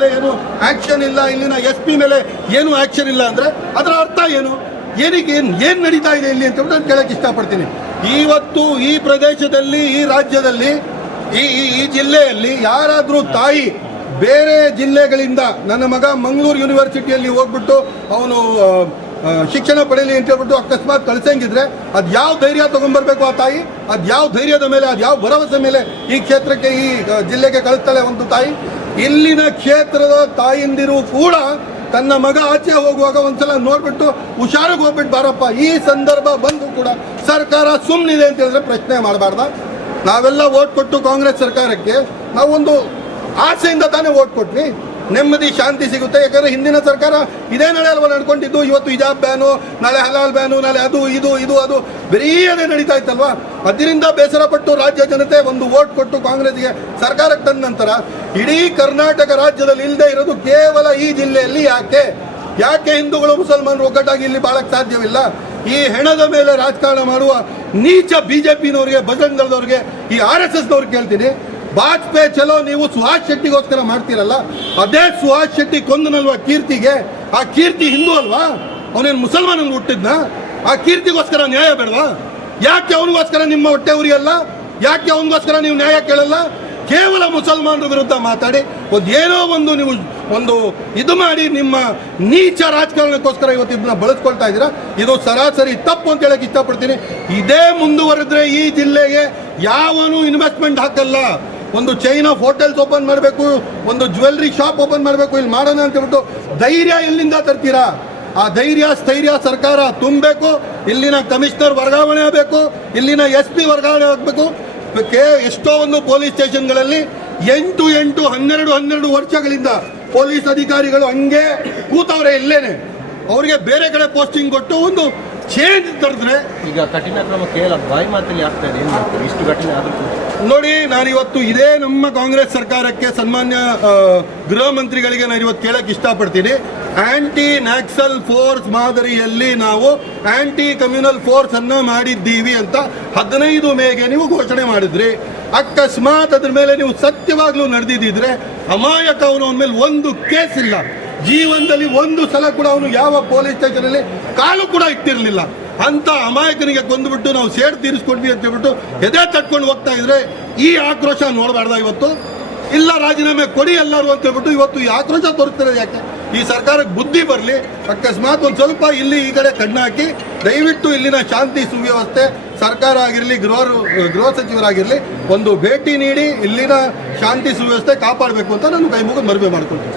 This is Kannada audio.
ಮೇಲೆ ಏನು ಆಕ್ಷನ್ ಇಲ್ಲ, ಇಲ್ಲಿನ ಎಸ್ ಪಿ ಮೇಲೆ ಏನು ಆಕ್ಷನ್ ಇಲ್ಲ ಅಂದ್ರೆ ಅದರ ಅರ್ಥ ಏನು? ಏನಕ್ಕೆ ಏನು ಏನು ನಡೀತಾ ಇದೆ ಇಲ್ಲಿ ಅಂತ ನಾನು ಕೇಳಕ್ಕೆ ಇಷ್ಟಪಡ್ತೀನಿ. ಇವತ್ತು ಈ ಪ್ರದೇಶದಲ್ಲಿ, ಈ ರಾಜ್ಯದಲ್ಲಿ, ಈ ಈ ಜಿಲ್ಲೆಯಲ್ಲಿ ಯಾರಾದರೂ ತಾಯಿ ಬೇರೆ ಜಿಲ್ಲೆಗಳಿಂದ, ನನ್ನ ಮಗ ಮಂಗಳೂರು ಯೂನಿವರ್ಸಿಟಿಯಲ್ಲಿ ಹೋಗ್ಬಿಟ್ಟು ಅವನು ಶಿಕ್ಷಣ ಪಡೆಯಲಿ ಅಂತ ಹೇಳ್ಬಿಟ್ಟು ಅಕಸ್ಮಾತ್ ಕಳ್ಸಂಗಿದ್ರೆ ಅದು ಯಾವ ಧೈರ್ಯ ತಗೊಂಡ್ಬರ್ಬೇಕು ಆ ತಾಯಿ? ಅದು ಯಾವ ಧೈರ್ಯದ ಮೇಲೆ, ಅದು ಯಾವ ಭರವಸೆ ಮೇಲೆ ಈ ಕ್ಷೇತ್ರಕ್ಕೆ, ಈ ಜಿಲ್ಲೆಗೆ ಕಳಿಸ್ತಾಳೆ ಒಂದು ತಾಯಿ? ಇಲ್ಲಿನ ಕ್ಷೇತ್ರದ ತಾಯಿಂದಿರು ಕೂಡ ತನ್ನ ಮಗ ಆಚೆ ಹೋಗುವಾಗ ಒಂದ್ಸಲ ನೋಡ್ಬಿಟ್ಟು ಹುಷಾರಿಗೆ ಹೋಗ್ಬಿಟ್ಟು ಬಾರಪ್ಪ. ಈ ಸಂದರ್ಭ ಬಂದು ಕೂಡ ಸರ್ಕಾರ ಸುಮ್ಮನಿದೆ ಅಂತ ಹೇಳಿದ್ರೆ ಪ್ರಶ್ನೆ ಮಾಡಬಾರ್ದ. ನಾವೆಲ್ಲ ಓಟ್ ಕೊಟ್ಟು ಕಾಂಗ್ರೆಸ್ ಸರ್ಕಾರಕ್ಕೆ ನಾವೊಂದು ಆಸೆಯಿಂದ ತಾನೇ ಓಟ್ ಕೊಟ್ವಿ. ನೆಮ್ಮದಿ, ಶಾಂತಿ ಸಿಗುತ್ತೆ. ಯಾಕಂದ್ರೆ ಹಿಂದಿನ ಸರ್ಕಾರ ಇದೇ ನಡೆ ಅಲ್ವಾ ನಡ್ಕೊಂಡಿದ್ದು? ಇವತ್ತು ಹಿಜಾಬ್ ಬ್ಯಾನು, ನಾಳೆ ಹಲಾಲ್ ಬ್ಯಾನು, ನಾಳೆ ಅದು, ಇದು ಇದು, ಅದು. ಬರೀ ಅದೇ ನಡೀತಾ ಇತ್ತಲ್ವಾ? ಅದರಿಂದ ಬೇಸರ ಪಟ್ಟು ರಾಜ್ಯ ಜನತೆ ಒಂದು ವೋಟ್ ಕೊಟ್ಟು ಕಾಂಗ್ರೆಸ್ಗೆ ಸರ್ಕಾರಕ್ಕೆ ತಂದ ನಂತರ ಇಡೀ ಕರ್ನಾಟಕ ರಾಜ್ಯದಲ್ಲಿ ಇಲ್ಲದೆ ಇರೋದು ಕೇವಲ ಈ ಜಿಲ್ಲೆಯಲ್ಲಿ ಯಾಕೆ? ಯಾಕೆ ಹಿಂದೂಗಳು ಮುಸಲ್ಮಾನರು ಒಗ್ಗಟ್ಟಾಗಿ ಇಲ್ಲಿ ಬಾಳಕ್ಕೆ ಸಾಧ್ಯವಿಲ್ಲ? ಈ ಹೆಣದ ಮೇಲೆ ರಾಜಕಾರಣ ಮಾಡುವ ನೀಚ ಬಿಜೆಪಿನವರಿಗೆ ಬಜರಂಗ್ ದಳದವ್ರಿಗೆ ಈ ಆರ್ ಎಸ್ ಎಸ್ನವ್ರಿಗೆ ಕೇಳ್ತೀನಿ. ವಾಜಪೇಯಿ ಚಲೋ, ನೀವು ಸುಹಾಸ್ ಶೆಟ್ಟಿಗೋಸ್ಕರ ಮಾಡ್ತೀರಲ್ಲ, ಅದೇ ಸುಹಾಸ್ ಶೆಟ್ಟಿ ಕೊಂದನಲ್ವಾ ಕೀರ್ತಿಗೆ, ಆ ಕೀರ್ತಿ ಹಿಂದೂ ಅಲ್ವಾ? ಅವನೇನು ಮುಸಲ್ಮಾನ ಹುಟ್ಟಿದ್ನ? ಆ ಕೀರ್ತಿಗೋಸ್ಕರ ನ್ಯಾಯ ಬೇಡವಾ? ಯಾಕೆ ಅವನಿಗೋಸ್ಕರ ನಿಮ್ಮ ಹೊಟ್ಟೆ ಉರಿಯಲ್ಲ? ಯಾಕೆ ಅವನಿಗೋಸ್ಕರ ನೀವು ನ್ಯಾಯ ಕೇಳಲ್ಲ? ಕೇವಲ ಮುಸಲ್ಮಾನರ ವಿರುದ್ಧ ಮಾತಾಡಿ, ಒಂದು ಏನೋ ಒಂದು ನೀವು ಒಂದು ಇದು ಮಾಡಿ, ನಿಮ್ಮ ನೀಚ ರಾಜಕಾರಣಕ್ಕೋಸ್ಕರ ಇವತ್ತು ಇದನ್ನ ಬಳಸ್ಕೊಳ್ತಾ ಇದ್ದೀರಾ? ಇದು ಸರಾಸರಿ ತಪ್ಪು ಅಂತ ಹೇಳಕ್ಕೆ ಇಷ್ಟಪಡ್ತೀನಿ. ಇದೇ ಮುಂದುವರೆದ್ರೆ ಈ ಜಿಲ್ಲೆಗೆ ಯಾವನು ಇನ್ವೆಸ್ಟ್ಮೆಂಟ್ ಹಾಕಲ್ಲ. ಒಂದು ಚೈನ್ ಆಫ್ ಹೋಟೆಲ್ಸ್ ಓಪನ್ ಮಾಡಬೇಕು, ಒಂದು ಜ್ಯುವೆಲ್ರಿ ಶಾಪ್ ಓಪನ್ ಮಾಡಬೇಕು, ಇಲ್ಲಿ ಮಾಡೋಣ ಅಂತ ಹೇಳ್ಬಿಟ್ಟು ಧೈರ್ಯ ಎಲ್ಲಿಂದ ತರ್ತೀರಾ? ಆ ಧೈರ್ಯ, ಸ್ಥೈರ್ಯ ಸರ್ಕಾರ ತುಂಬಬೇಕು, ಇಲ್ಲಿನ ಕಮಿಷನರ್ ವರ್ಗಾವಣೆ ಆಗಬೇಕು, ಇಲ್ಲಿನ ಎಸ್ ಪಿ ವರ್ಗಾವಣೆ ಆಗಬೇಕು. ಕೆ, ಎಷ್ಟೋ ಒಂದು ಪೊಲೀಸ್ ಸ್ಟೇಷನ್ಗಳಲ್ಲಿ ಎಂಟು ಎಂಟು ಹನ್ನೆರಡು ಹನ್ನೆರಡು ವರ್ಷಗಳಿಂದ ಪೊಲೀಸ್ ಅಧಿಕಾರಿಗಳು ಹಂಗೆ ಕೂತವ್ರೆ ಇಲ್ಲೇನೆ. ಅವರಿಗೆ ಬೇರೆ ಕಡೆ ಪೋಸ್ಟಿಂಗ್ ಕೊಟ್ಟು ಒಂದು ಚೇಂಜ್ ತರಿದ್ರೆ ಈಗ ಕಠಿಣ ಕ್ರಮ ಕೇಳ ಬಾಯಿ ಮಾತಲ್ಲಿ ಆಗ್ತಾ ಇದೆ ಏನು ಮಾಡ್ತೀರಿ? ಇಷ್ಟು ಕಠಿಣ ಆದರೂ. ನೋಡಿ ನಾನಿವತ್ತು ಇದೇ ನಮ್ಮ ಕಾಂಗ್ರೆಸ್ ಸರ್ಕಾರಕ್ಕೆ ಸನ್ಮಾನ್ಯ ಗೃಹ ಮಂತ್ರಿಗಳಿಗೆ ನಾನು ಇವತ್ತು ಕೇಳಕ್ಕೆ ಇಷ್ಟಪಡ್ತೀನಿ. ಆಂಟಿ ನ್ಯಾಕ್ಸಲ್ ಫೋರ್ಸ್ ಮಾದರಿಯಲ್ಲಿ ನಾವು ಆಂಟಿ ಕಮ್ಯುನಲ್ ಫೋರ್ಸ್ ಅನ್ನ ಮಾಡಿದ್ದೀವಿ ಅಂತ ಹದಿನೈದು ಮೇಗೆ ನೀವು ಘೋಷಣೆ ಮಾಡಿದ್ರಿ. ಅಕಸ್ಮಾತ್ ಅದ್ರ ಮೇಲೆ ನೀವು ಸತ್ಯವಾಗ್ಲೂ ನಡೆದಿದ್ದಿದ್ರೆ ಅಮಾಯಕ ಅವನು ಅವನ ಮೇಲೆ ಒಂದು ಕೇಸ್ ಇಲ್ಲ. ಜೀವನದಲ್ಲಿ ಒಂದು ಸಲ ಕೂಡ ಅವನು ಯಾವ ಪೊಲೀಸ್ ಸ್ಟೇಷನಲ್ಲಿ ಕಾಲು ಕೂಡ ಇಟ್ಟಿರಲಿಲ್ಲ. ಅಂತ ಅಮಾಯಕನಿಗೆ ಕೊಂದುಬಿಟ್ಟು ನಾವು ಸೇಡ್ ತೀರಿಸ್ಕೊಂಡ್ವಿ ಅಂತ ಹೇಳ್ಬಿಟ್ಟು ಎದೆ ತಟ್ಕೊಂಡು ಹೋಗ್ತಾ ಇದ್ರೆ ಈ ಆಕ್ರೋಶ ನೋಡಬಾರ್ದ ಇವತ್ತು? ಇಲ್ಲ ರಾಜೀನಾಮೆ ಕೊಡಿ ಎಲ್ಲರೂ ಅಂತ ಹೇಳ್ಬಿಟ್ಟು ಇವತ್ತು ಈ ಆಕ್ರೋಶ ತೋರಿಸ್ತಾರೆ ಯಾಕೆ? ಈ ಸರ್ಕಾರಕ್ಕೆ ಬುದ್ಧಿ ಬರಲಿ, ಅಕಸ್ಮಾತ್ ಒಂದು ಸ್ವಲ್ಪ ಇಲ್ಲಿ ಈ ಕಡೆ ಕಣ್ಣಾಕಿ, ದಯವಿಟ್ಟು ಇಲ್ಲಿನ ಶಾಂತಿ ಸುವ್ಯವಸ್ಥೆ, ಸರ್ಕಾರ ಆಗಿರಲಿ, ಗೃಹ ಗೃಹ ಸಚಿವರಾಗಿರಲಿ, ಒಂದು ಭೇಟಿ ನೀಡಿ ಇಲ್ಲಿನ ಶಾಂತಿ ಸುವ್ಯವಸ್ಥೆ ಕಾಪಾಡಬೇಕು ಅಂತ ನಾನು ಕೈ ಮುಗಿದು ಮನವಿ ಮಾಡ್ಕೊಳ್ತೀನಿ.